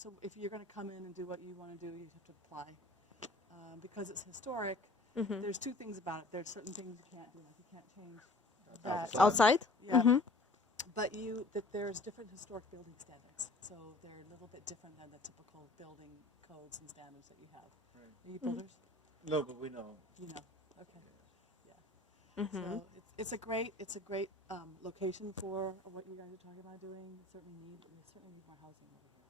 So if you're going to come in and do what you want to do, you have to apply. Because it's historic, there's two things about it. There's certain things you can't do, like you can't change that. Outside? Yeah. But there's different historic building standards. So they're a little bit different than the typical building codes and standards that you have. Right. Are you builders? No, but we know. You know. Okay. Yeah. So it's a great location for what you guys are talking about doing. We certainly need more housing over here.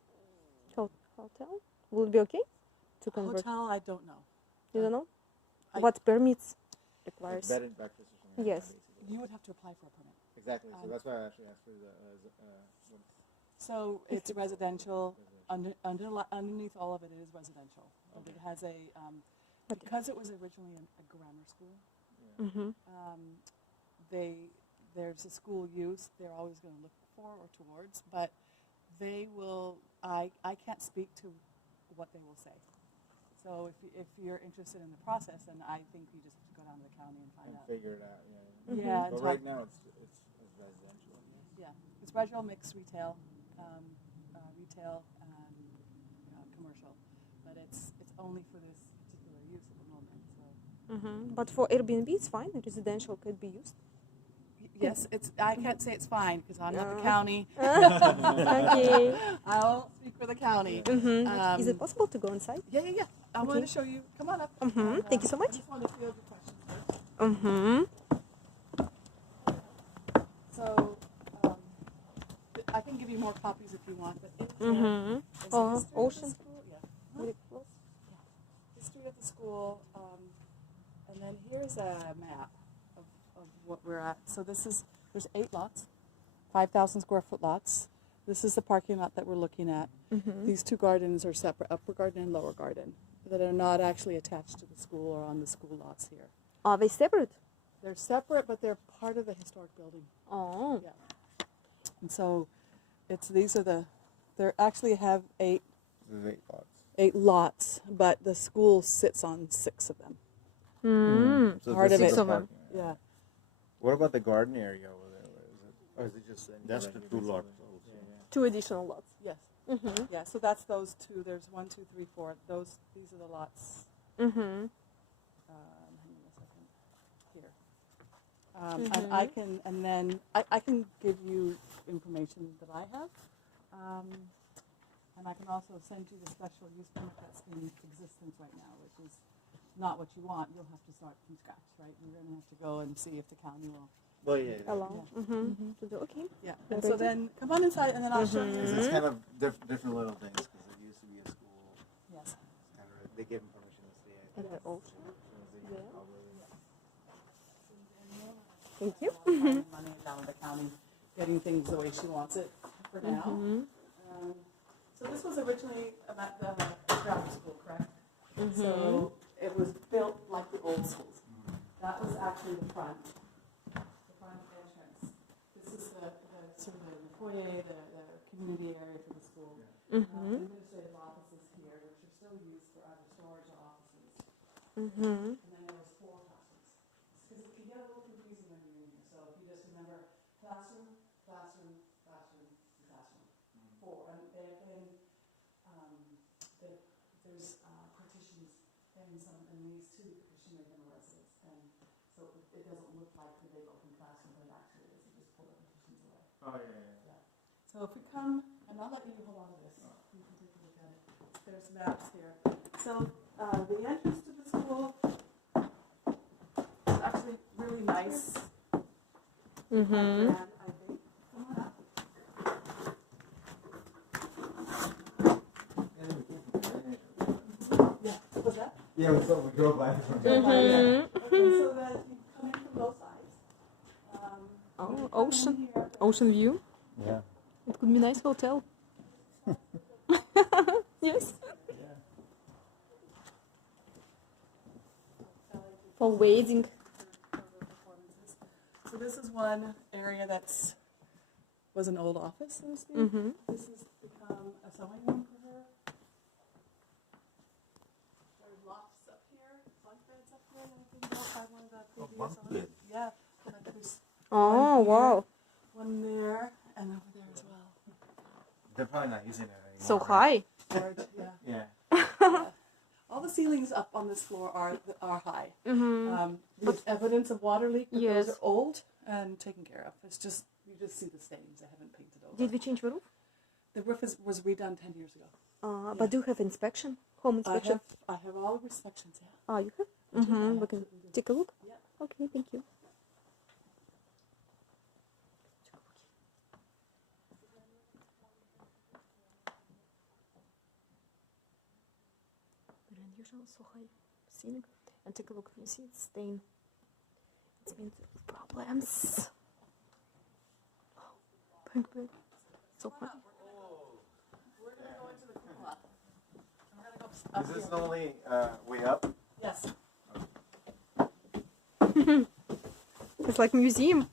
Hotel? Will it be okay to convert? Hotel, I don't know. You don't know? What permits requires? Bed and breakfast or something. Yes. You would have to apply for a permit. Exactly. So that's why I actually asked for the. So it's residential. Underneath all of it is residential. But it has because it was originally a grammar school. There's a school use they're always going to look for or towards, but they will. I can't speak to what they will say. So if you're interested in the process, then I think you just have to go down to the county and find out. Figure it out. Yeah. But right now it's residential. Yeah, it's residential mixed retail, retail and commercial, but it's only for this particular use at the moment. So. But for Airbnb, it's fine. Residential could be used. Yes, I can't say it's fine because I'm not the county. Okay. I'll speak for the county. Is it possible to go inside? Yeah. I wanted to show you. Come on up. Thank you so much. I just want to field your questions first. So I can give you more copies if you want, but it's Ocean. Very close. History of the school, and then here's a map of what we're at. So there's 8 lots, 5,000 square foot lots. This is the parking lot that we're looking at. These 2 gardens are separate, upper garden and lower garden, that are not actually attached to the school or on the school lots here. Are they separate? They're separate, but they're part of the historic building. Oh. Yeah. And so they actually have 8 There's 8 lots. 8 lots, but the school sits on 6 of them. So Part of it. 6 of them. Yeah. What about the garden area over there? Where is it? Or is it just? That's the 2 lots. 2 additional lots. Yes. Yeah. So that's those 2. There's 1, 2, 3, 4. These are the lots. Hang on a second. Here. And I can give you information that I have. And I can also send you the special use permit that's in existence right now, which is not what you want. You'll have to start from scratch, right? You're going to have to go and see if the county will Well, yeah. Allow. Okay. Yeah. And so then come on inside, and then I'll show you. It's kind of different little things because it used to be a school. Yes. Kind of, they gave them permission to stay. And they're ocean. Yeah. Thank you. Money down at the county, getting things the way she wants it for now. So this was originally about the grammar school, correct? So it was built like the old schools. That was actually the front entrance. This is the sort of the foyer, the community area for the school. Administrative offices here, which are still used for either storage or offices. And then there was 4 classrooms. Because it can get a little confusing when you're in here. So if you just remember classroom, classroom, classroom, and classroom. 4. And there's partitions in these 2 because she made them a residence. And so it doesn't look like the big open classroom, but it actually is. You just pull the partitions away. Oh, yeah. So if we come, and I'll let you hold on to this. You can take a look at it. There's maps here. So the entrance to the school is actually really nice. And I think, come on up. Yeah, what was that? Yeah, we drove by. Okay, so that you come in from both sides. Ocean. Ocean view. Yeah. It could be a nice hotel. Yes. For waiting. So this is one area was an old office, so to speak. This has become a sewing room for her. There are lofts up here, bunk beds up here that have been built by one of the previous owners. Yeah. There's Oh, wow. one there and over there as well. They're probably not using it anymore. So high. storage, yeah. Yeah. Yeah. All the ceilings up on this floor are high. There's evidence of water leak, but Yes. those are old and taken care of. It's just, you just see the stains. They haven't painted over. Did we change the roof? The roof was redone 10 years ago. But do you have inspection? Home inspection? I have all the inspections, yeah. You have? I do, I We can absolutely do. take a look? Yeah. Okay, thank you. Very unusual, so high ceiling. And take a look, you see it's stain. It means problems. Oh, bang, bang. So high. We're going to go into the cupola. I'm going to go up Is this here. the only way up? Yes. It's like museum.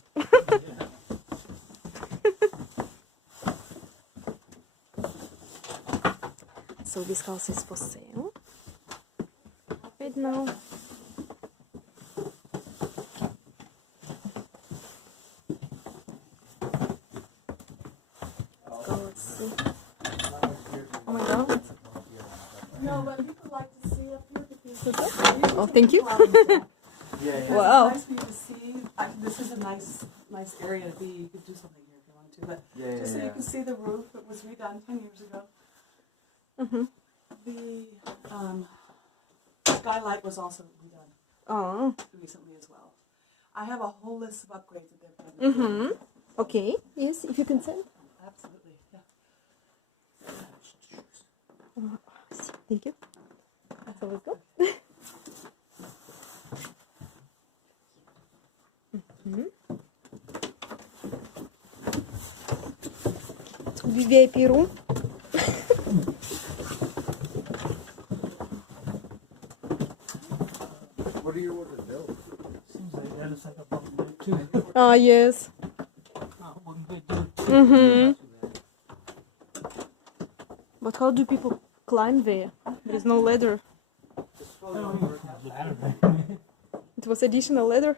So this house is for sale right now. Let's go, let's see. Oh my god. No, but people like to see up here because Oh, thank you. Yeah. Wow. It's nice for you to see. This is a nice area to be. You could do something here if you wanted to, but Yeah. just so you can see the roof, it was redone 10 years ago. The skylight was also redone Oh, recently as well. I have a whole list of upgrades that they've done. okay. Yes, if you can send. Absolutely, yeah. Thank you. So let's go. VIP room. What are your orders built? Seems like that looks like a bunk bed too. Yes. One bed too. But how do people climb there? There's no ladder. Ladder. It was additional ladder.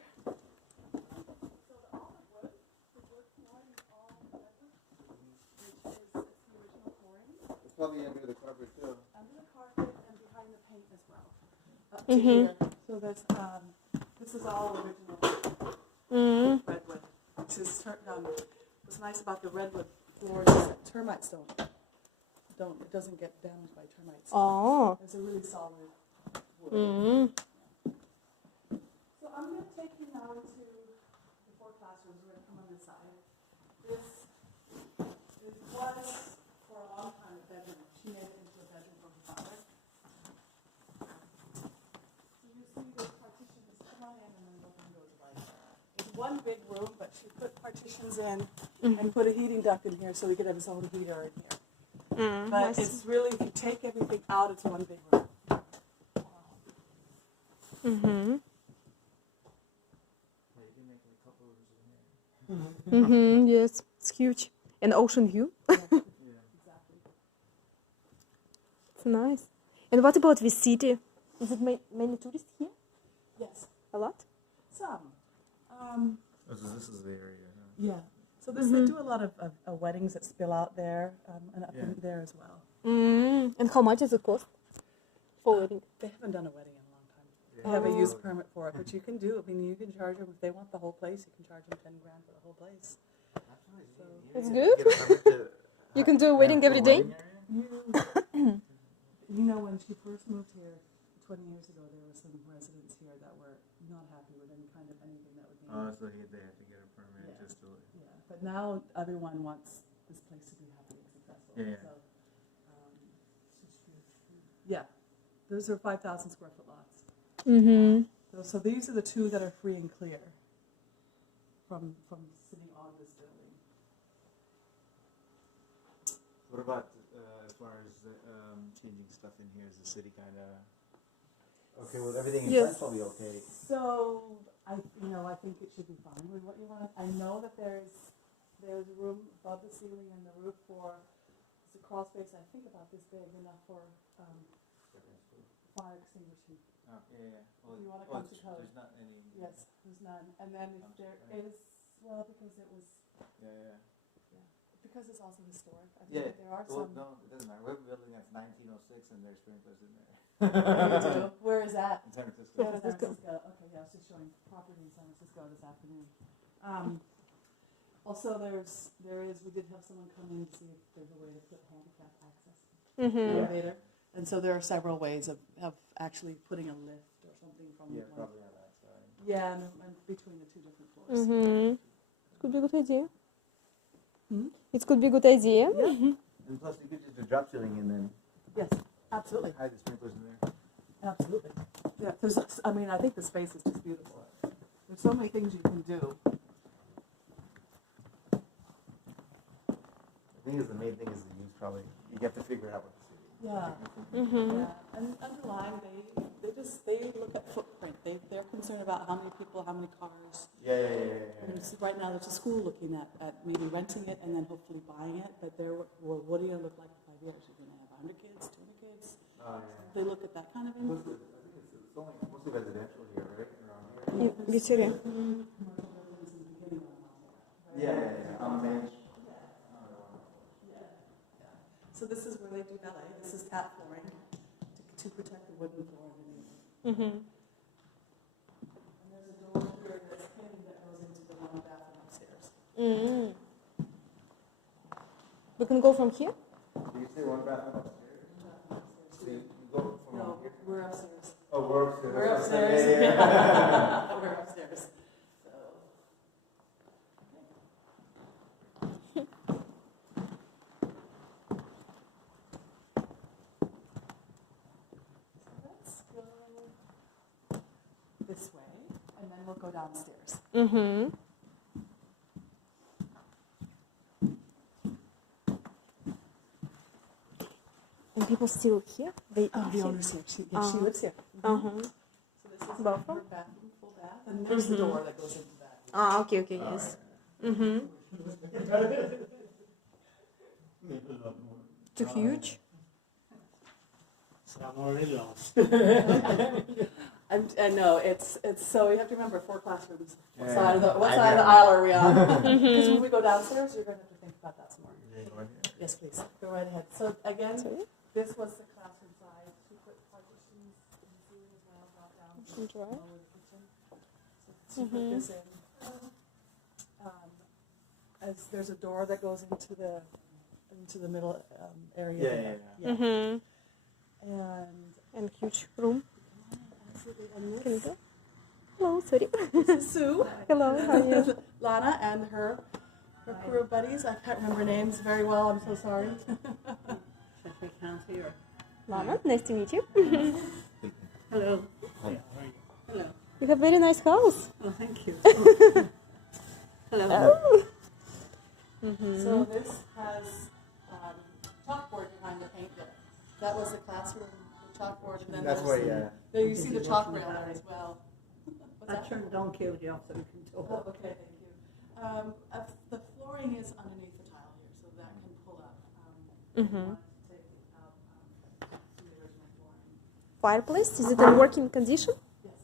It's probably under the carpet too. Under the carpet and behind the paint as well. Up to here. So there's, this is all original redwood. Which is what's nice about the redwood floors is that termites it doesn't get damaged by termites. Oh. It's a really solid wood. So I'm going to take you now to the 4 classrooms. We're going to come on this side. This was for a long time a bedroom. She made it into a bedroom for her father. So you see there's partitions. Come on in and then open the doors wide. It's one big room, but she put partitions in and put a heating duct in here so we could have his own heater in here. But it's really, if you take everything out, it's one big room. Yes, it's huge. And ocean view. Exactly. It's nice. And what about this city? Is it many tourists here? Yes. A lot? Some. Oh, so this is the area. Huh? Yeah. So they do a lot of weddings that spill out there and up in there as well. And how much does it cost for wedding? They haven't done a wedding in a long time. They have a use permit for it, but you can do. I mean, you can charge them if they want the whole place. You can charge them $10,000 for the whole place. It's good. You can do a wedding every day. You know, when she first moved here 20 years ago, there were some residents here that were not happy with any kind of anything that would be. Oh, so they have to get a permit just to. Yeah, but now everyone wants this place to be happy and successful. Yeah. So, yeah, those are 5,000 square foot lots. So these are the 2 that are free and clear from sitting on this building. What about as far as changing stuff in here? Is the city kind of okay with everything in Yes. front? Probably okay. So I think it should be fine with what you want. I know that there's room above the ceiling and the roof for it's a crawl space. I think about this big enough for fire extinguishing. Oh, yeah. Well, You wanna come to code? There's not any. Yes, there's none. And then if there is, well, because it was Yeah. because it's also historic. I think Yeah. that there are Well, some. no, it doesn't matter. We're building that's 19 106 and there's sprinklers in there. You do? Where is that? In San Francisco. San Francisco. Okay, yeah, I was just showing property in San Francisco this afternoon. Also, we did have someone come in to see if there's a way to put handicap access in the elevator. And so there are several ways of actually putting a lift or something from Yeah, one. probably on that side. Yeah, and between the two different floors. It could be a good idea. Hmm? It could be a good idea. Yeah. And plus, you could just do drop ceiling and then Yes, absolutely. hide the sprinklers in there. Absolutely. Yeah, I think the space is just beautiful. There's so many things you can do. The thing is, the main thing is the use. Probably you have to figure out what the city. Yeah. Yeah. And underlying, they look at footprint. They're concerned about how many people, how many cars. Yeah. And right now, there's a school looking at maybe renting it and then hopefully buying it. But what are you going to look like in 5 years? You're going to have 100 kids, 200 kids. Oh, yeah. They look at that kind of thing. I think it's only mostly residential here, right? Around here. Victoria. Commercial buildings in the beginning of Montara. Yeah. On the main. So this is where they do ballet. This is tap flooring to protect the wooden floor underneath. And there's a door here that's hidden that goes into the one bathroom upstairs. We can go from here? Do you say one bathroom upstairs? So you go from No, here? we're upstairs. Oh, we're upstairs. We're That's what I upstairs. said. Yeah. We're upstairs. So. Let's go this way, and then we'll go downstairs. And people still here? They are The here? owner's here. She lives here. Uh-huh. So this is her Bathroom? bathroom, full bath, and there's the door that goes into that. Ah, okay, yes. Too huge? So I'm already lost. I know it's so you have to remember 4 classrooms. What Yeah. side of the I aisle are we on? Because when we go downstairs, you're going to have to think about that some more. Yes, please. Go right ahead. So again, Sorry? this was the classroom side. 2-foot partitions in the ceiling as well, brought down to That's right. lower the kitchen. So to put this in. As there's a door that goes into the middle area. Yeah. And And huge room. absolutely. And Can you this, go? Hello, sorry. this is Sue. Hello, how are you? Lana and her crew of buddies. I can't remember names very well. I'm so sorry. Lana, nice to meet you. Hello. Hi. Hello. You have very nice house. Oh, thank you. Oh. So this has chalkboard behind the paint there. That was the classroom, the chalkboard, and then That's there's- why. there you see the chalk rail there as well. What's I that? turned down Katie off so you can Oh, talk. okay, thank you. The flooring is underneath the tile here, so that can pull up. If you wanted to take out the original flooring. Fireplace, is it in working condition? Yes.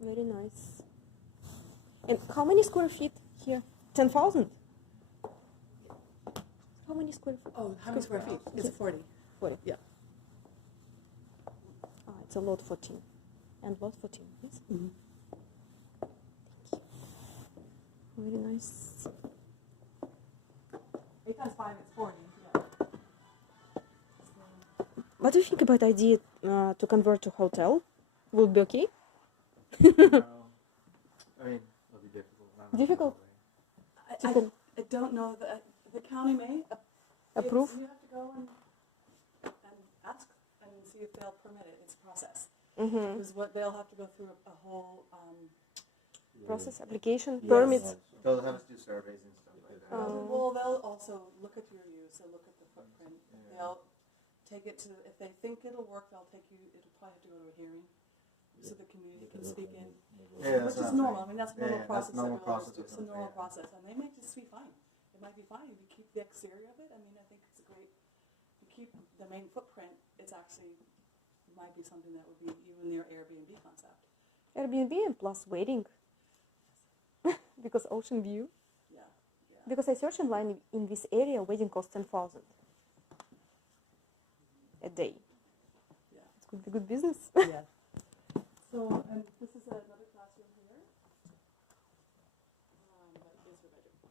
Very nice. And how many square feet here? 10,000? How many square feet? Oh, how many square feet? It's 40. 40. Yeah. Ah, it's a lot 14. And lot 14, yes? Mm-hmm. Very nice. 8 times 5 is 40. Yeah. What do you think about idea to convert to hotel? Would be okay? I mean, it'll be difficult. Difficult? I don't know. The county may Approve? You have to go and ask and see if they'll permit it. It's a process. Mm-hmm. Because they'll have to go through a whole. Process, application, Yes. permits. They'll have us do surveys and stuff like that. Well, they'll also look at your use. They'll look at the footprint. Yeah. They'll take it to. If they think it'll work, they'll take you. It'll probably have to go to a hearing, so the community can speak in. Yeah, Which that's is what I'm normal. I saying. mean, that's normal Yeah, process. that's normal that realtors process do. or It's a something, normal yeah. process, and they may just be fine. It might be fine if you keep the exterior of it. I mean, I think it's a great. You keep the main footprint. It's actually might be something that would be even their Airbnb concept. Airbnb and plus waiting. Because ocean view. Yeah, yeah. Because I search online in this area, wedding costs 10,000 a day. Yeah. It could be good business. Yeah. So, and this is another classroom here. That is her bedroom.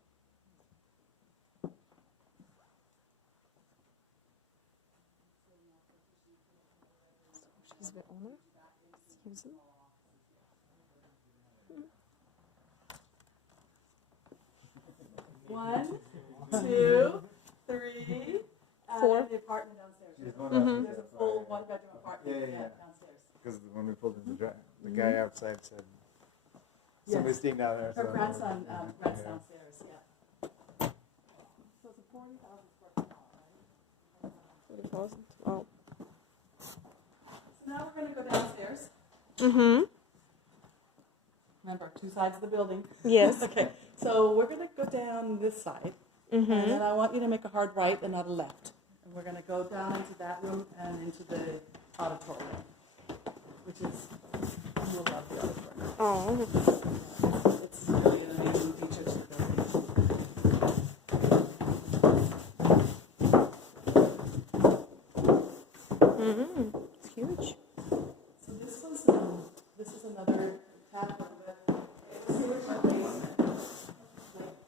She's the owner. Susan. One, two, three, Four. and the apartment downstairs. She's going Mhm. There's a full one-bedroom apartment Yeah. downstairs. Because when we pulled into the guy outside said, somebody's Yes. staying down there. Her so- grandson rents Yeah. downstairs, yeah. So it's a 40,000 square foot hall, right? 40,000. Wow. So now we're gonna go downstairs. Mm-hmm. Remember, two sides of the building. Yes. Okay, so we're gonna go down this side, and Mm-hmm. then I want you to make a hard right and not a left. And we're gonna go down into that room and into the auditorium, which is, you'll love the auditorium. Oh. It's really an amazing feature to the building. Mm-hmm. It's huge. So this is another tap room, but it's sewage and basement.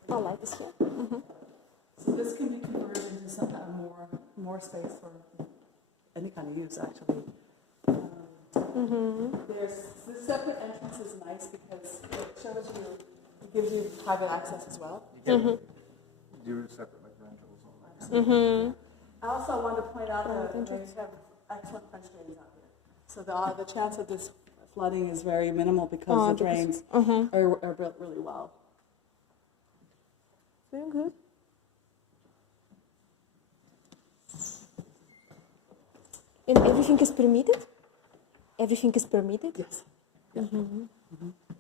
Oh, light is here. Mm-hmm. So this can be converted into some more space for any kind of use, actually. Mm-hmm. There's this separate entrance is nice because it shows you, it gives you private access as well. You Mm-hmm. get do separate like rentals all that. Mm-hmm. I also wanted to point out Oh, that we entrance. have excellent French drains out here. So the chance of this flooding is very minimal because Oh, the drains Mm-hmm. are built really well. Very good. And everything is permitted? Everything is permitted? Yes. Mm-hmm.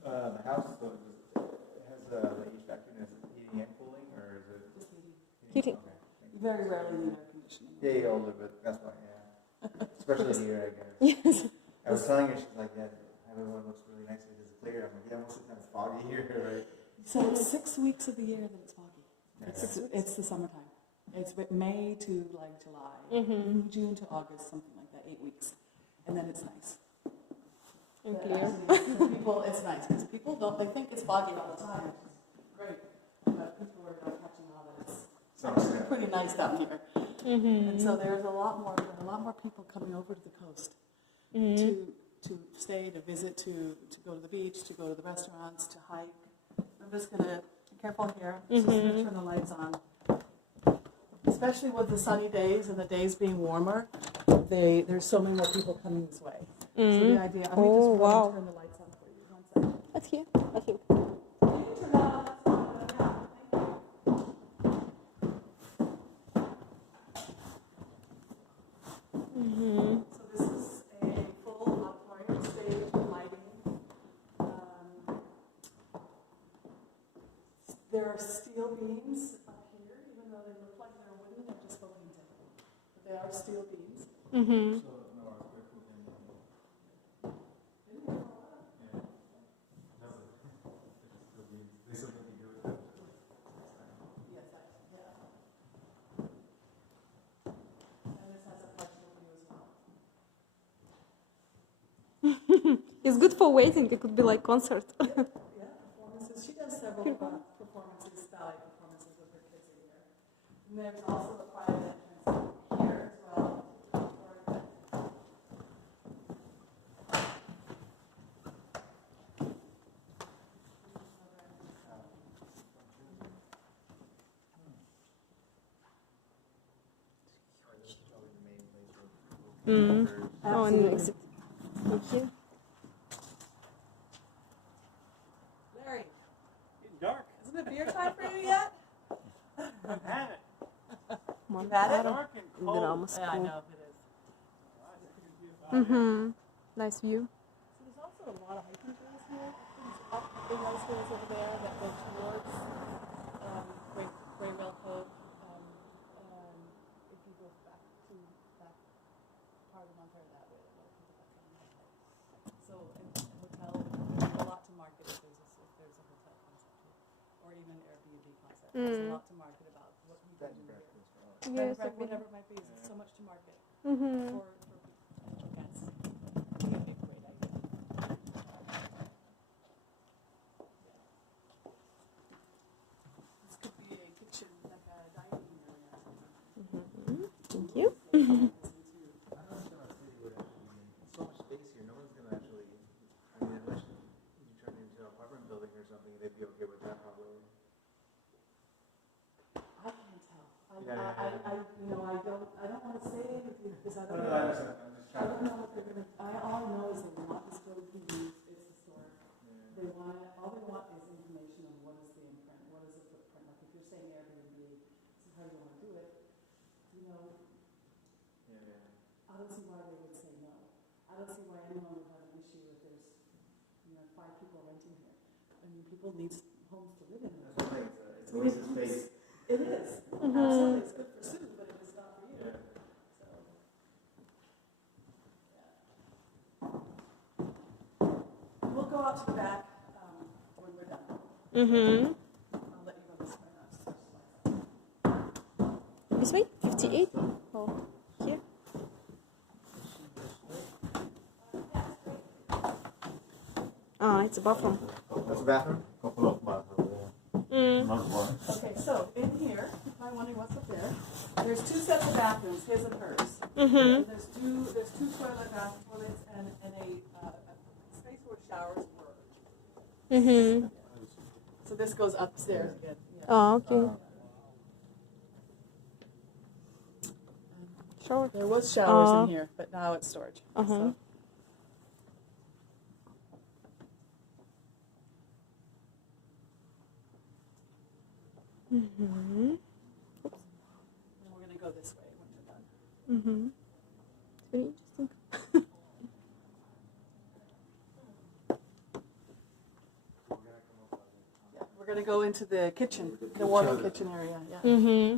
The house, though, it has the HVAC unit, is it heating and cooling, or is it? Just heating. Heating. Okay. You very rarely need air conditioning. Yeah, older, but that's why, yeah. Especially here, I guess. Yes. I was telling her, she's like, yeah, everyone looks really nice because it's clear. I'm like, yeah, most of the time it's foggy here, right? So it's 6 weeks of the year that it's foggy. Yeah. It's the summertime. It's May to like July, Mm-hmm. June to August, something like that, 8 weeks. And then it's nice. And But clear. actually, for people, it's nice because people they think it's foggy all the time, which is great. But people are not catching on that it's actually pretty nice down here. Mm-hmm. And so there's a lot more people coming over to the coast Mm-hmm. to stay, to visit, to go to the beach, to go to the restaurants, to hike. I'm just gonna be careful here. I'm just gonna turn the lights on. Especially with the sunny days and the days being warmer, there's so many more people coming this way. So the idea, I'm Oh, just wow. going to turn the lights on for you. One second. That's here, I think. You can turn that on, that's fine, but yeah, thank you. Mm-hmm. So this is a full auditorium stage with lighting. There are steel beams up here, even though they look like they're wooden, they're just painted. But they are steel beams. Mm-hmm. So, no, our square foot and, Been here for a while. yeah. No, they still need to do it. Yes, yeah. And this has a partial view as well. It's good for waiting. It could be like concert. Yeah, performances. She does several performances, ballet performances with her kids in here. And there's also a private entrance here as well. Mm. Oh, and Absolutely. exit. Thank you. Larry, Getting dark. isn't it beer time for you yet? I've had it. You've had it? Dark and cold. Drama Yeah, I school. know it is. Mm-hmm. Nice view. So there's also a lot of hiking trails here. There's a lot of big ice trails over there that go towards Graywell Cove. If you go back to that part of Montara that way, a lot of people that come and hike. So a hotel, there's a lot to market if there's a hotel concept here, or even Airbnb concept. There's a lot to market about what we can do here. Yes, Matter of fact, whatever it might be, there's so much to market Mm-hmm. for people. Yes. It would be a great idea. This could be a kitchen, like a dining area. Thank you. I don't understand how a city would actually be so much space here. No one's gonna actually. I mean, unless you turn it into an apartment building or something, they'd be okay with that probably. I can't tell. Yeah. You know, I don't want to say anything because I No, don't no, know. I understand. I'm just I trying don't to. know what they're gonna, all I know is they want this building to be used, it's historic. They want it, all they want is information on what is the imprint, what is the footprint. Like if you're saying Airbnb, this is how you want to do it, you know, I don't see why they would say no. I don't see why anyone would have an issue if there's, you know, 5 people renting here. I mean, people need homes to live in. That's the thing. It's a waste of space. It is. Absolutely. It's good for Sue, but it is not for you. Yeah. So, yeah. We'll go out to the back when we're done. Mm-hmm. I'll let you go this way. This way? 58? Oh, here. Ah, it's a bathroom. That's a bathroom? Couple of bathrooms. Mm. Not one. Okay, so in here, if I'm wondering what's up there, there's 2 sets of bathrooms, his and hers. Mm-hmm. And there's two toilets and a space where showers were. Mm-hmm. So this goes upstairs again. Yeah. Ah, okay. Sure. There was showers Uh, in here, but now it's storage. Uh-huh. So, Mm-hmm. and we're gonna go this way when we're done. Mm-hmm. It's very interesting. Yeah, we're gonna go into the kitchen, the warming kitchen area. Yeah. Mm-hmm.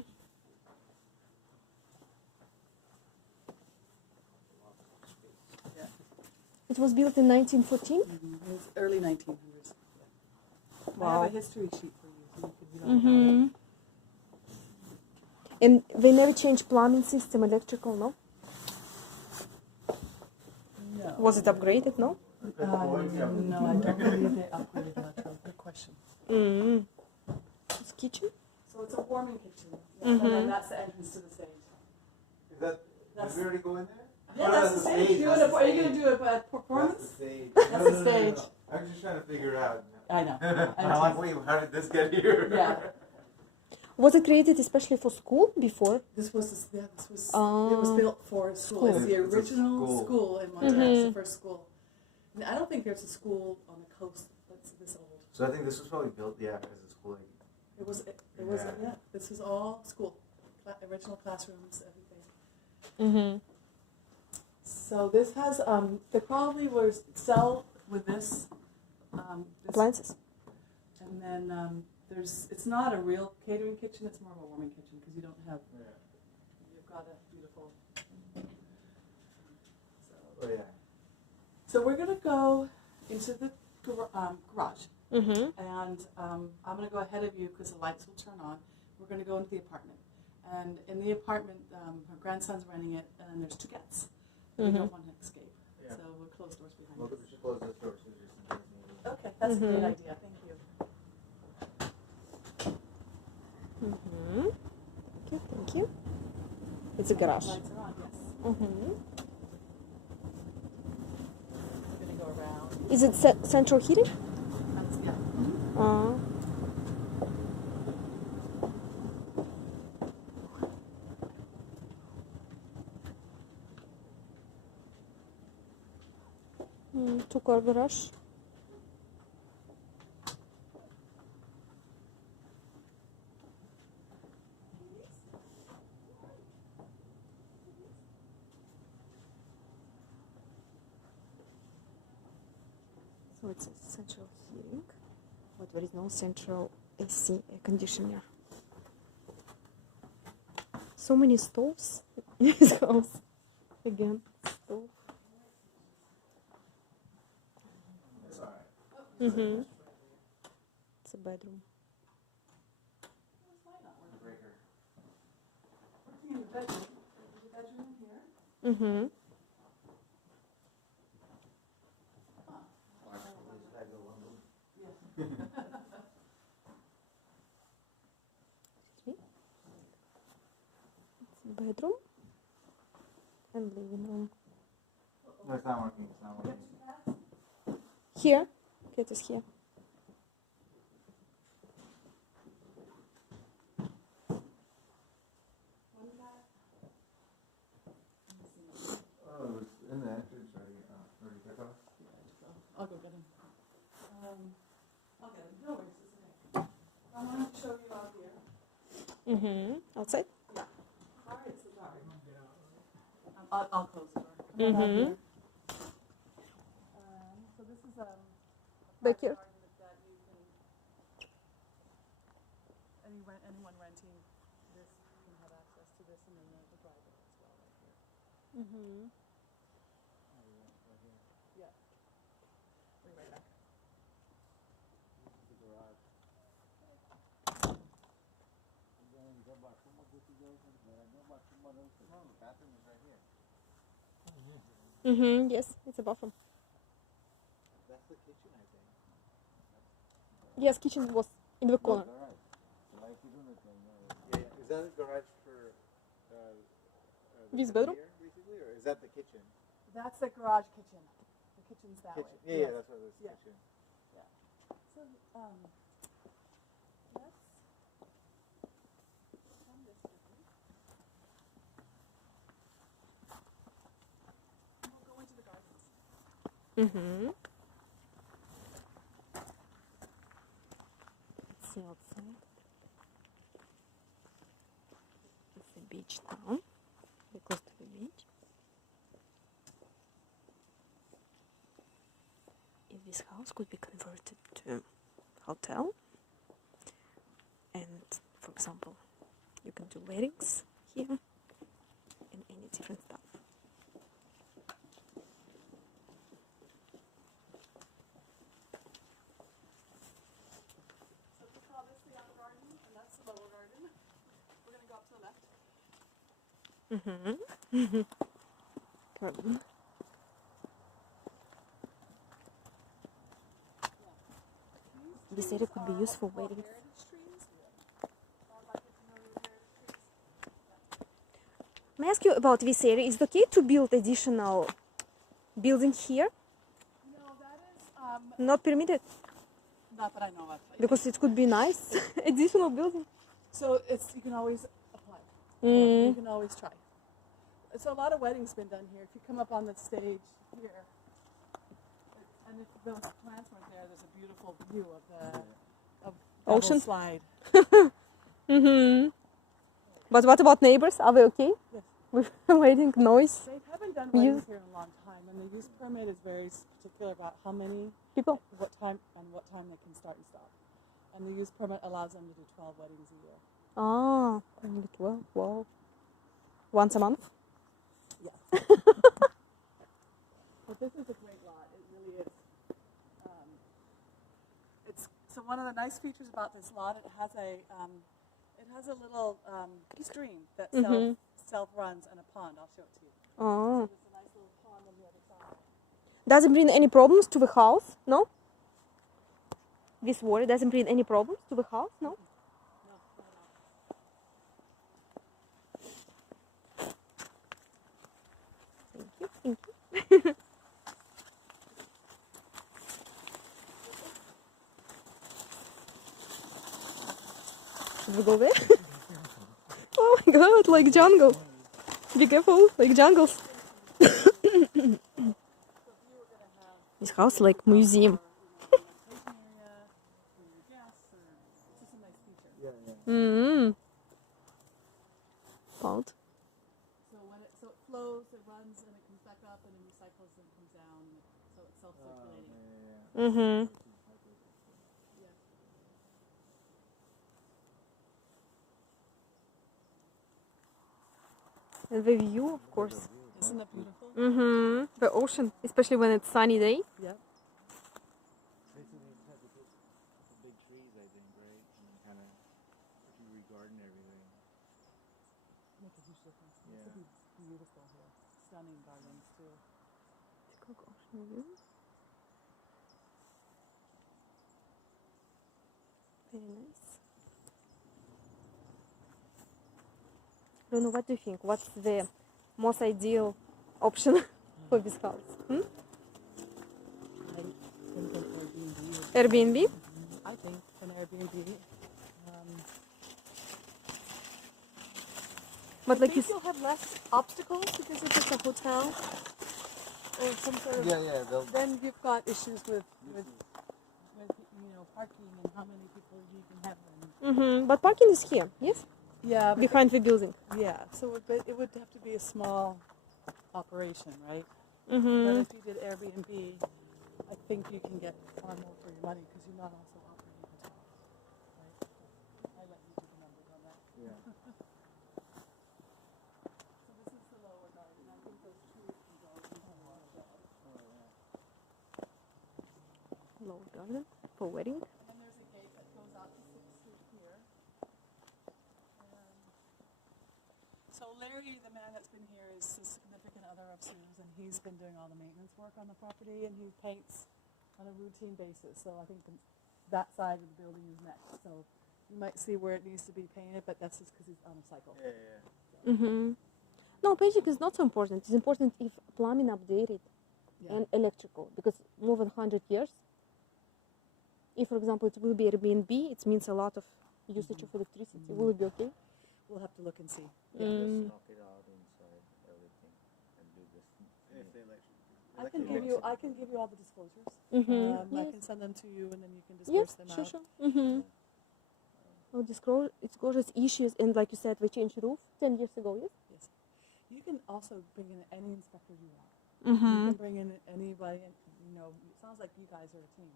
Yeah. It was built in 1914? It was early 1900s. I Wow. have a history sheet for you, so you can read all about Mm-hmm. And they never changed plumbing system, electrical, no? it. No. Was it upgraded, no? No, I don't believe they upgraded electrical. Good question. Mm-hmm. It's kitchen? So it's a warming kitchen. Yeah, and then that's the entrance to the stage. Is that? Did we already go in there? Yeah, that's the stage. Are you going to do a performance? That's the stage. That's the stage. I'm just trying to figure it out. I know. I'm like, wait, how did this get here? Yeah. Was it created especially for school before? This was it was built for a school. It's the It's a original school. school in Montara. It's the first school. And I don't think there's a school on the coast that's this old. So I think this was probably built, as a school. It was Yeah. yeah. This was all school, original classrooms, everything. Mm-hmm. So this has they probably were sell with this, Appliances? and then it's not a real catering kitchen. It's more of a warming kitchen because you don't have you've got a beautiful. Oh yeah. So we're gonna go into the garage, Mm-hmm. and I'm gonna go ahead of you because the lights will turn on. We're gonna go into the apartment, and in the apartment, her grandson's renting it, and there's 2 cats. We don't want to escape, Yeah. so we'll close doors behind Well, us. we should close this door too, just in case maybe. Okay, that's a great idea. Thank you. Mm-hmm. Okay, thank you. It's a garage. Lights are on, yes. Mm-hmm. We're gonna go around. Is it central heating? Yeah. Two-car garage. So it's a central heating, but there is no central AC air conditioner. So many stoves in this house. Again, stove. It's alright. Mm-hmm. It's a bedroom. bedroom. There's a bedroom in here. Mm-hmm. Bedroom and living room. No, it's not working. It's not working. Here. It is here. Oh, it was in the entrance already. Already took off. I'll go get him. I'll get him. No worries, it's okay. I want to show you out here. Mm-hmm. Outside? Sorry, it's the door. I'll close the door. Come on out Mm-hmm. here. So this is a Back private here. garden that you can, anyone renting this can have access to this, and then there's a driveway as well right here. Mm-hmm. Yeah. Be right back. The garage. Bathroom is right here. Mm-hmm. Yes, it's a bathroom. That's the kitchen, I think. Yes, kitchen was in the corner. Yeah, yeah. Is that a garage for the This for bedroom? here, basically, or is that the kitchen? That's the garage kitchen. The kitchen's that Kitchen. way. Yeah, yeah, that's what it is. Yeah. Kitchen. So, let's come this way. We'll go into the gardens. Mm-hmm. Let's see outside. It's a beach town. We're close to the beach. If this house could be converted to hotel, and for example, you can do weddings here and any different stuff. So we call this the upper garden, and that's the lower garden. We're going to go up to the left. Mm-hmm. Garden. This area could be used for weddings. Heritage trees. I'd like you to know your heritage trees. May I ask you about this area? Is it okay to build additional building here? No, that is Not permitted? not that I know of. Because it could be nice. Additional building. So you can always apply. Mm. You can always try. So a lot of weddings been done here. If you come up on the stage here, and if those plants weren't there, there's a beautiful view of the Ocean? Devil's Slide. Mm-hmm. But what about neighbors? Are they okay? Yes. With wedding noise? They haven't done You- weddings here in a long time, and the use permit is very particular about how many, People? what time they can start and stop. And the use permit allows them to do 12 weddings a year. Ah, only 12. Wow. Once a month? Yeah. But this is a great lot. It really is. It's so one of the nice features about this lot. It has a little stream that self runs and a pond. I'll show it to you. Oh. There's a nice little pond on the other side. Does it bring any problems to the house? No? This water doesn't bring any problems to the house? No? No, not at all. Thank you. Thank you. Should we go there? Oh my god, like jungle. Be careful, like jungles. This house like museum. Mm-hmm. Pond. So it flows, it runs, and it comes back up, and then recycles and comes down. So it's self-circulating. Mm-hmm. And the view, of course. Isn't that beautiful? Mm-hmm. The ocean, especially when it's sunny day. Yep. Basically, you just have to put the big trees, I think, right? And kind of, if you regarden everything. Make make a huge difference. This Yeah. would be beautiful here. Stunning gardens too. Take a look ocean view. Very nice. Bruno, what do you think? What's the most ideal option for this house? I think an Airbnb. Airbnb? I think an Airbnb. But I like think you s- you'll have less obstacles because if it's a hotel or some sort of, Yeah, they'll. then you've got issues with parking and how many people you can have. But parking is here, yes? Yeah, but Behind the building. yeah. So but it would have to be a small operation, right? But Mm-hmm. if you did Airbnb, I think you can get far more for your money because you're not also operating hotels, right? I let you do the numbers on that. Yeah. So this is the lower garden. I think those trees can go into the water. Lower garden for wedding. And then there's a gate that goes out to 6th Street here. So Larry, the man that's been here, is a significant other of Sue's, and he's been doing all the maintenance work on the property, and he paints on a routine basis. So I think that side of the building is next. So you might see where it needs to be painted, but that's just because he's on a cycle. Yeah. Mm-hmm. No, painting is not so important. It's important if plumbing updated Yeah. and electrical, because more than 100 years. If, for example, it will be Airbnb, it means a lot of usage of electricity. Will it be okay? We'll have to look and see. Mm. Knock it out inside everything and do this. If they let you. I can give you all the disclosures. Mm-hmm. I Yes. can send them to you, and then you can Yes, disperse them sure, out. sure. Mm-hmm. Oh, it's gorgeous issues, and like you said, we changed roof 10 years ago, yes? Yes. You can also bring in any inspectors you want. Mm-hmm. You can bring in anybody, and it sounds like you guys are a team.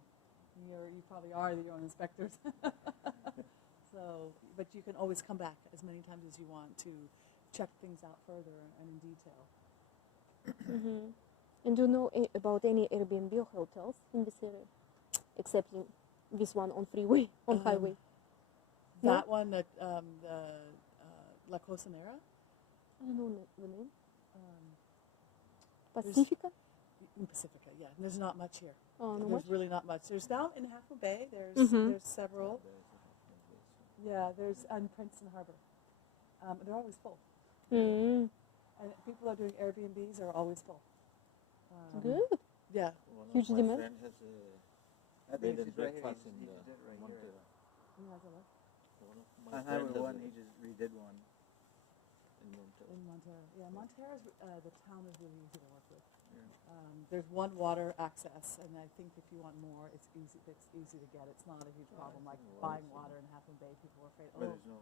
You probably are your own inspectors. So, but you can always come back as many times as you want to check things out further and in detail. Mm-hmm. And do you know about any Airbnb or hotels in this area? Excepting this one on freeway, on highway. No? That one, the La Costanera, I don't know the name. there's- Pacifica? in Pacifica, yeah. And there's not much here. Oh, no There's much? really not much. There's down in Half Moon Bay. There's Mhm. there's several. Yeah, there's on Princeton Harbor. They're always full. Mm. And people are doing Airbnbs are always full. Good. Yeah. Huge my demand. friend has I bed think and it's right here. breakfast He in the just did it right here. Montara. He has a what? One of my On friend Highway has 1, a- he just redid one. in Montara. In Montara. Yeah, Montara's the town is really easy to work with. Yeah. There's one water access, and I think if you want more, it's easy. It's easy to get. It's not a huge problem. Like buying water in Half Moon Bay, people are afraid. But Oh, there's no,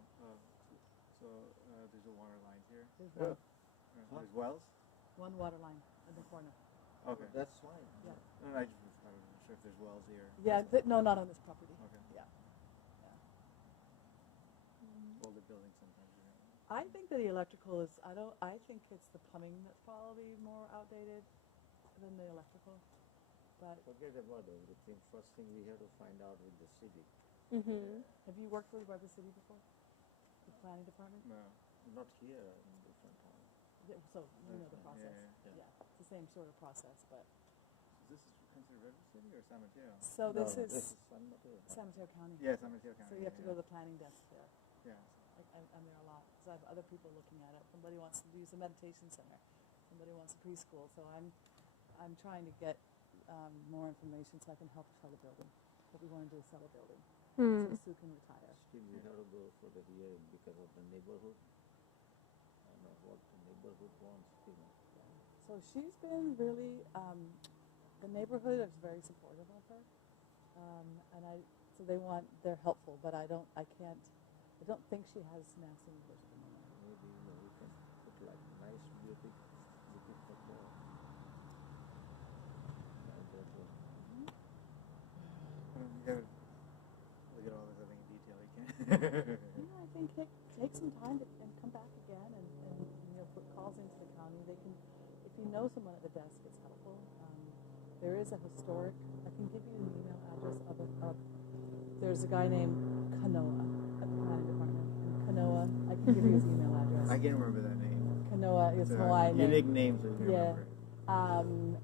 there's no water lines here. there's Yeah. There's wells? one water line in the corner. Okay. That's fine. Yeah. No, I wasn't sure if there's wells here. Yeah. No, not on this property. Okay. Yeah. Older buildings sometimes. I think that the electrical is. I think it's the plumbing that's probably more outdated than the electrical. But Forget about everything. First thing we have to find out with the city. Mm-hmm. have you worked for the Weber City before? The planning department. No. Not here, in different town. Yeah, so you know the Okay. process. Yeah. Yeah, it's the same sort of process, but. Is this considered River City or San Mateo? So No, this no, is San Mateo. San Mateo County. Yeah, San Mateo County. So you have to go to the planning desk there. Yeah. I'm there a lot because I have other people looking at it. Somebody wants to use a meditation center. Somebody wants a preschool. So I'm trying to get more information so I can help sell the building. What we want to do is sell a building Mm. so Sue can retire. Still we have to go for the hearing because of the neighborhood. I know what the neighborhood wants. So she's been really, the neighborhood is very supportive of her. So they're helpful, but I don't think she has mass English. Maybe we can put like nice boutique hotel. You gotta look at all this other in detail. You can't. Yeah, I think take some time and come back again and put calls into the county. They can, if you know someone at the desk, it's helpful. There is a historic. I can give you an email address of there's a guy named Kanoa at the planning department. And Kanoa. I can give you his email address. I can't remember that name. Kanoa is It's a Hawaiian name. unique name, so you can Yeah. remember.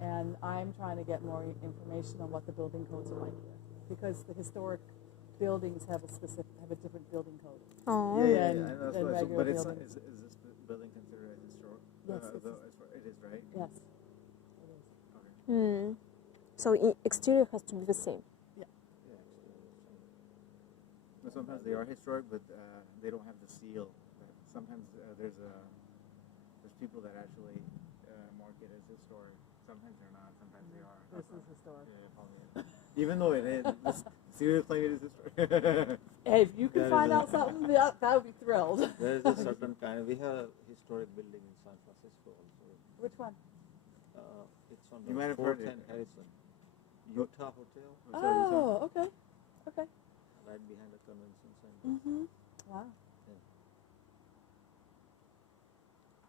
And I'm trying to get more information on what the building codes are like here, because the historic buildings have a different building code. Oh. Yeah. than- I know, than but regular it's buildings. is this building considered a historic? Yes, It is, right? Yes. It is. Okay. So exterior has to be the same. Yeah. But sometimes they are historic, but they don't have the seal. Sometimes there's people that actually mark it as historic. Sometimes they're not. Sometimes they are. This is historic. Yeah, probably is. Even though it is, serious claim it is historic. Hey, if you That can is find a- out something, that would be thrilled. There is a certain kind. We have a historic building in San Francisco also. Which one? It's on You the might have 4th heard it. and Harrison. Utah Hotel, Oh, okay. Okay. right behind the convention center. Mm-hmm. Wow.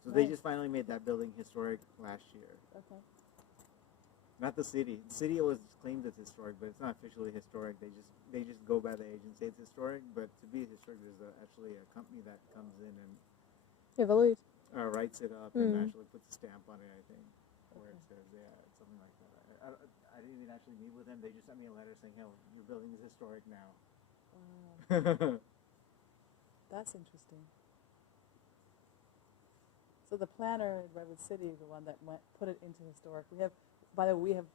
So they just finally made that building historic last year. Okay. Not the city. The city always claims it's historic, but it's not officially historic. They just go by the agency. It's historic, but to be historic, there's actually a company that comes in and Evaluate. writes it up and actually puts a stamp on it. I think where it says something like that. I didn't even actually meet with them. They just sent me a letter saying, "Hey, your building is historic now." That's interesting. So the planner in Redwood City, the one that put it into historic, by the way, we have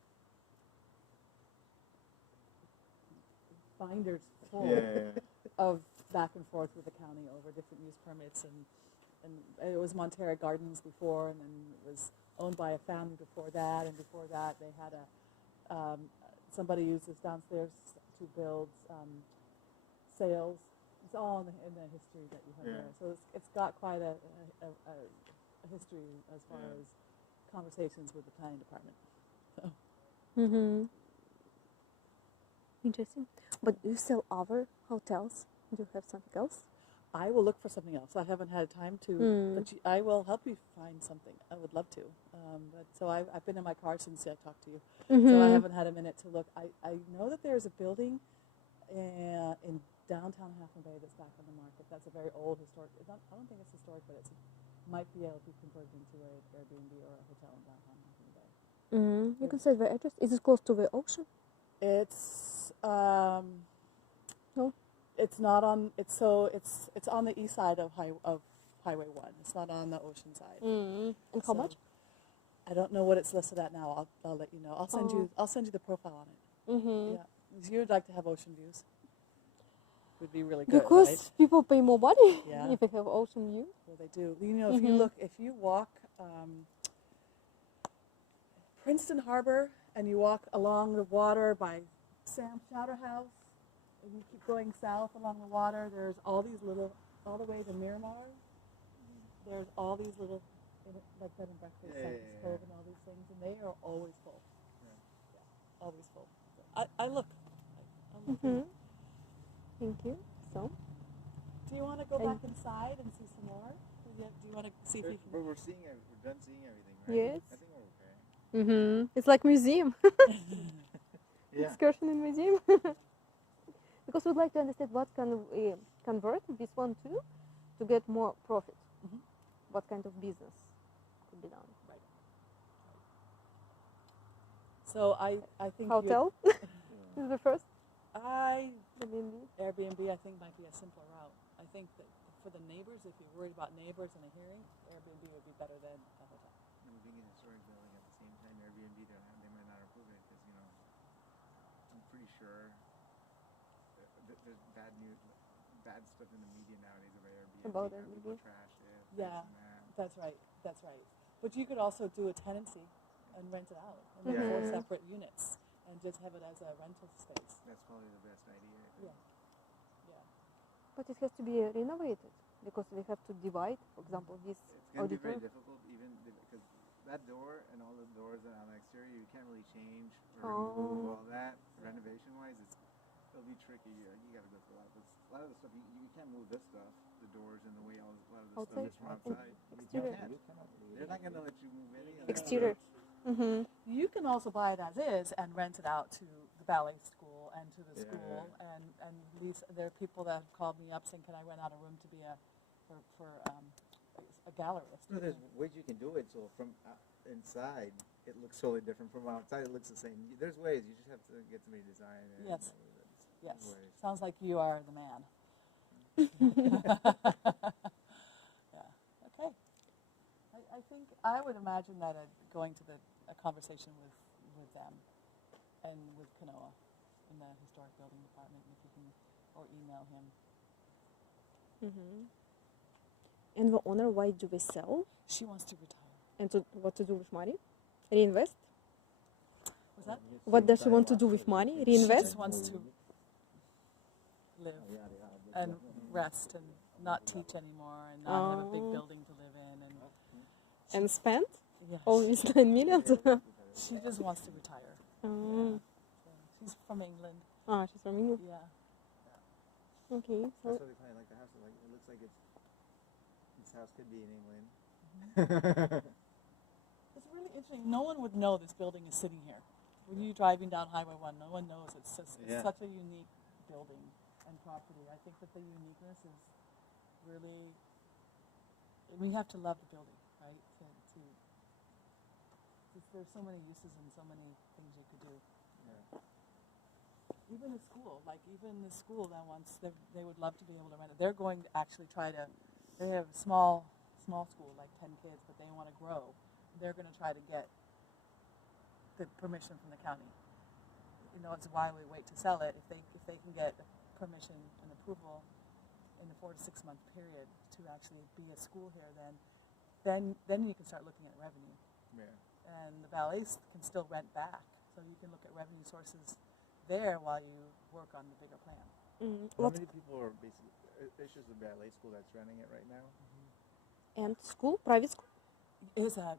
binders full of back and forth with the county over different use permits, and it was Montara Gardens before, and then it was owned by a family before that, and before that they had somebody used this downstairs to build sales. It's all in the history that you have there. So it's got quite a history as far as conversations with the planning department. So. Interesting. But do you sell other hotels? Do you have something else? I will look for something else. I haven't had time to, but I will help you find something. I would love to. So I've been in my car since I talked to you. So I haven't had a minute to look. I know that there's a building in downtown Half Moon Bay that's back on the market. That's a very old historic. I don't think it's historic, but it might be able to be converted into an Airbnb or a hotel in downtown Half Moon Bay. You can say the address. Is it close to the ocean? It's No. It's not on. It's on the east side of Highway 1. It's not on the ocean side. And how much? I don't know what it's listed at now. I'll let you know. I'll send you the profile on it. Yeah, you'd like to have ocean views. Would be really good, Because right? people pay more money Yeah. if they have ocean view. Well, they do. You know, if you walk Princeton Harbor and you walk along the water by Sam Chowderhouse, and you keep going south along the water, there's all these little, all the way to Miramar, there's all these little, like bed and breakfast, Santa's Cove and all these things, and they are always full. Yeah, always full. So I look. I'll look. Thank you. So, Do you want to go back inside and see some more? Or do you want to see if you can? But we're done seeing everything, right? Yes. I think we're okay. it's like museum. Yeah. Excursion in museum. Because we'd like to understand what can we convert this one to get more profit. What kind of business could be done? Right. So I think Hotel is the first. Airbnb I think might be a simpler route. I think that for the neighbors, if you're worried about neighbors and a hearing, Airbnb would be better than a hotel. And being a historic building at the same time, Airbnb, they might not approve it because, I'm pretty sure there's bad stuff in the media nowadays about Airbnb. About how Airbnb. people trash it. Yeah, this and that. that's right. That's right. But you could also do a tenancy and rent it out and Yeah. 4 separate units and just have it as a rental space. That's probably the best idea. Yeah. Yeah. But it has to be renovated because we have to divide, for example, this It's going to be very auditorium. difficult even because that door and all the doors on the exterior, you can't really change or Oh. remove all that. Renovation-wise, it'll be tricky. You got to go through a lot of this. A lot of the stuff, you can't move this stuff, the doors and the way a lot of the stuff is from outside. Exterior. You can't. They're not going to let you move any of that Exterior. stuff. You can also buy it as is and rent it out to the ballet school and to the Yeah. school. And there are people that have called me up saying, can I rent out a room to be a for a gallerist. No, there's ways you can do it, so from inside, it looks totally different. From outside, it looks the same. There's ways, you just have to get somebody to design it. Yes. Yes, Ways. sounds like you are the man. Yeah, okay. I think, I would imagine that going to a conversation with them and with Kanoa in the historic building department, if you can, or email him. And the owner, why do they sell? She wants to retire. And what to do with money? Reinvest? Was that? What does she want to do with money? She Reinvest? just wants to live and rest and not teach anymore and not have a big building to live in. And spend Yeah, all these 9 million? she just wants to retire. Oh. So she's from England. Ah, she's from England. Yeah. Okay, That's so really funny. Like the house, like it looks like this house could be in England. It's really interesting. No one would know this building is sitting here. When you're driving down Highway 1, no one knows it's Yeah. such a unique building and property. I think that the uniqueness is really, we have to love the building, right? There's so many uses and so many things you could do. Yeah. Even the school, that wants, they would love to be able to rent it. They're going to actually try to, they have a small school, like 10 kids, but they want to grow. They're going to try to get the permission from the county. You know, it's why we wait to sell it. If they can get permission and approval in the 4 to 6 month period to actually be a school here, then you can start looking at revenue. Yeah. And the ballets can still rent back, so you can look at revenue sources there while you work on the bigger plan. How many people are basically? It's just a ballet school that's running it right now. and school, private school? It's a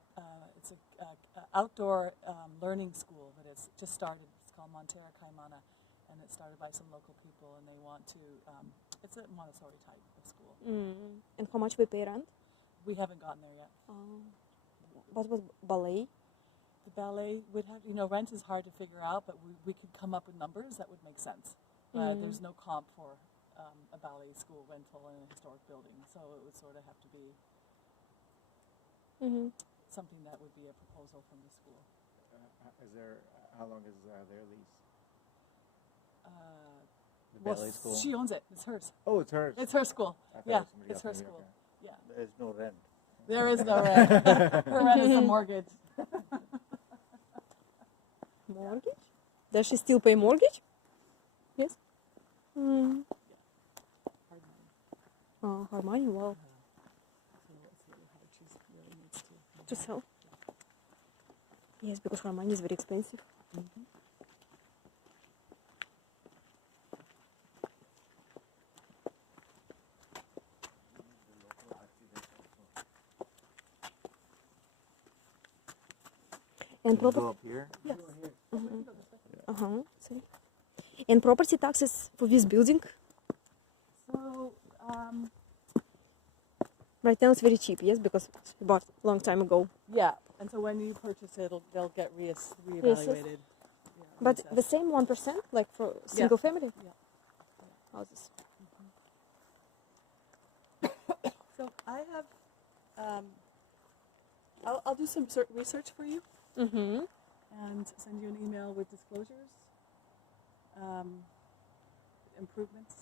outdoor learning school that is just started. It's called Montara, and it's started by some local people, and they want to. It's a Montessori type of school. And how much we pay rent? We haven't gotten there yet. What was ballet? The ballet would have, rent is hard to figure out, but we could come up with numbers that would make sense. There's no comp for a ballet school rental in a historic building, so it would sort of have to be something that would be a proposal from the school. How long is their lease? The Well, ballet school. she owns it. It's hers. Oh, it's hers. It's her school. I thought it Yeah, was somebody it's her else, maybe, school. okay. Yeah. There's no rent. There is no rent. Her rent is a mortgage. Mortgage? Does she still pay mortgage? Yes. Hard money. Oh, her money, wow. So it's really hard. She really needs To sell? Yes, because her money is very expensive. And Can you property. go up here? Yes. Sorry. And property taxes for this building So, right now it's very cheap, yes, because we bought a long time ago. yeah. And so when you purchase it, they'll get reevaluated. But reassessed. the same 1%, like for single family Yeah. houses. So I have, I'll do some research for you and send you an email with disclosures, improvements,